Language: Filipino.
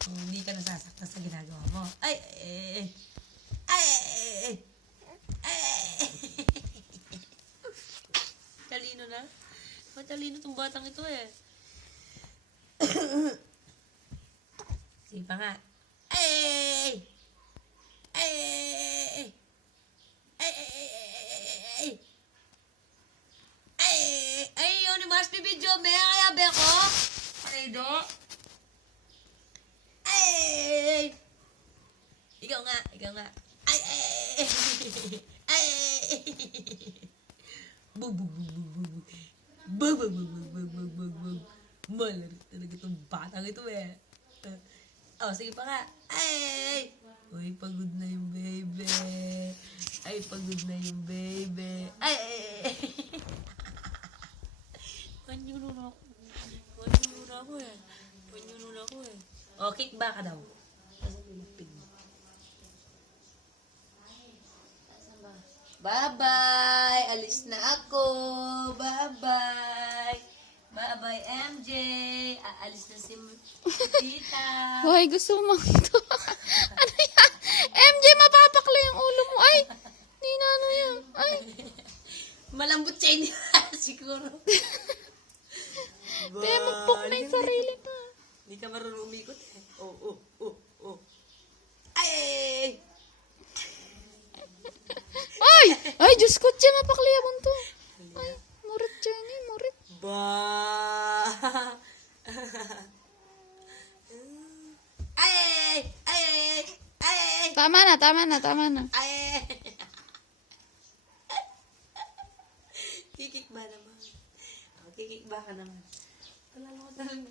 Kung hindi ka nasasaktan sa ginagawa mo. Ay, ay, ay, ay, ay. Talino na? Matalino tong batang ito eh. Sige pa nga. Ay! Ay! Ay! Ay! Ay! Ay! Yun yung mas video. May kaya ba ako? Ay, do? Ay! Ikaw nga. Ikaw nga. Ay! Ay! Ay! Bug! Bug! Bug! Bug! Bug! Bug! Bug! Bug! Bug! Bug! Bug! Malari talaga itong batang ito eh. Oh, sige pa nga. Ay! Uy, pagod na yung baby. Ay, pagod na yung baby. Ay! Panyuno na ako. Panyuno na ako eh. Panyuno na ako eh. Oh, kick back ka daw. Bye-bye! Alis na ako! Bye-bye! Bye-bye, MJ! Aalis na si Tita! Hoy, gusto mo to. Ano yan? MJ, mapapakla yung ulo mo. Ay, hindi na ano yan. Ay. Malambot siya niya siguro. Pinamagpok na yung sarili pa. Hindi ka marunong umikot eh. Oh. Ay! Ay! Ay, Diyos ko, tiyan, mapakla yung to. Ay, murit dyan eh, murit. Ba! Ay! Tama na. Ay! Kikik ba naman? Kikik ba ka naman? Wala naman talaga.